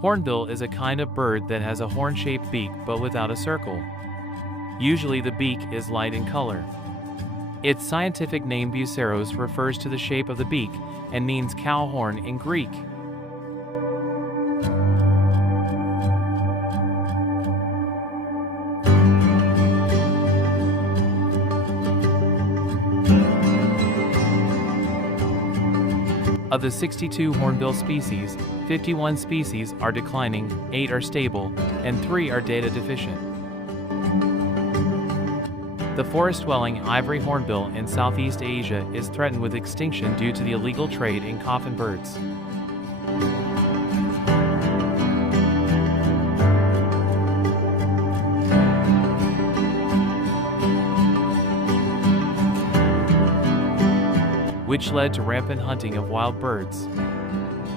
Hornbill is a kind of bird that has a horn-shaped beak but without a circle. Usually the beak is light in color. Its scientific name buceros refers to the shape of the beak and means cow horn in Greek. Of the 62 hornbill species, 51 species are declining, 8 are stable, and 3 are data deficient. The forest-dwelling ivory hornbill in Southeast Asia is threatened with extinction due to the illegal trade in coffin birds. Which led to rampant hunting of wild birds.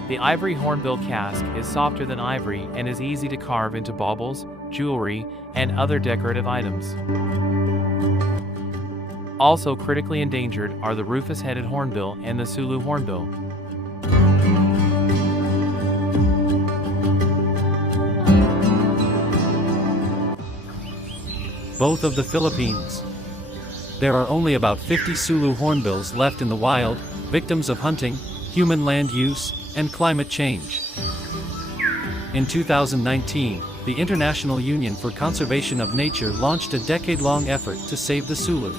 The ivory hornbill casque is softer than ivory and is easy to carve into baubles, jewelry, and other decorative items. Also critically endangered are the rufous-headed hornbill and the Sulu hornbill. Both of the Philippines. There are only about 50 Sulu hornbills left in the wild, victims of hunting, human land use, and climate change. In 2019, the International Union for Conservation of Nature launched a decade-long effort to save the Sulu.